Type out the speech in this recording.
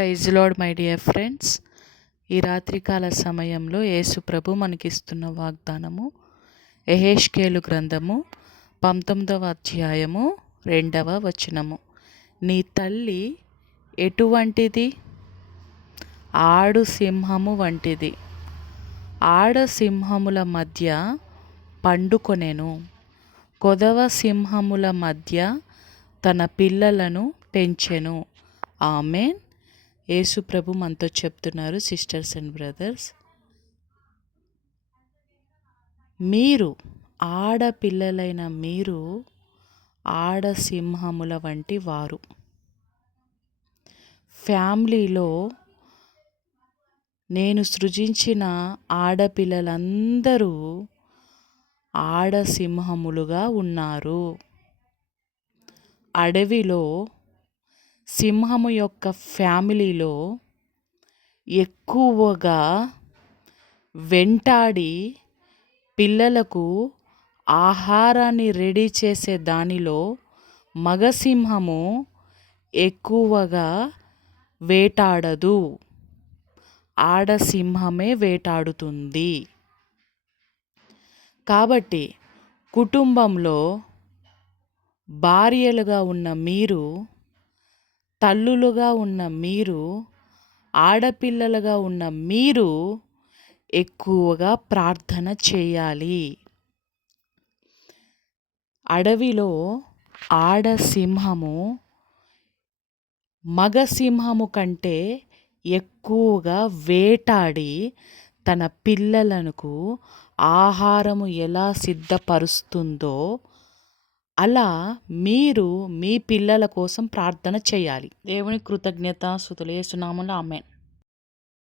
Praise lord my dear friends. ఈ రాత్రికాల సమయంలో యేసు ప్రభు మనకిస్తున్న వాగ్దానము యెహెజ్కేలు గ్రంథము 19వ అధ్యాయము 2వ వచనము. నీ తల్లి ఎటువంటిది? ఆడు సింహము వంటిది. ఆడ సింహముల మధ్య పండుకొనెను. కొదవ సింహముల మధ్య తన పిల్లలను పెంచెను. ఆమేన్. యేసు ప్రభు మనతో చెప్తున్నారు, సిస్టర్స్ అండ్ బ్రదర్స్, మీరు ఆడపిల్లలైన మీరు ఆడ సింహముల వంటి వారు. ఫ్యామిలీలో నేను సృజించిన ఆడపిల్లలందరూ ఆడ సింహములుగా ఉన్నారు. అడవిలో సింహము యొక్క ఫ్యామిలీలో ఎక్కువగా వెంటాడి పిల్లలకు ఆహారాన్ని రెడీ చేసే దానిలో మగసింహము ఎక్కువగా వేటాడదు, ఆడసింహమే వేటాడుతుంది. కాబట్టి కుటుంబంలో భార్యలుగా ఉన్న మీరు, తల్లులుగా ఉన్న మీరు, ఆడపిల్లలుగా ఉన్న మీరు ఎక్కువగా ప్రార్థన చేయాలి. అడవిలో ఆడసింహము మగసింహము కంటే ఎక్కువగా వేటాడి తన పిల్లలకు ఆహారము ఎలా సిద్ధపరుస్తుందో అలా మీరు మీ పిల్లల కోసం ప్రార్థన చేయాలి. దేవుని కృతజ్ఞత స్తుతులు. యేసు నామములో ఆమేన్.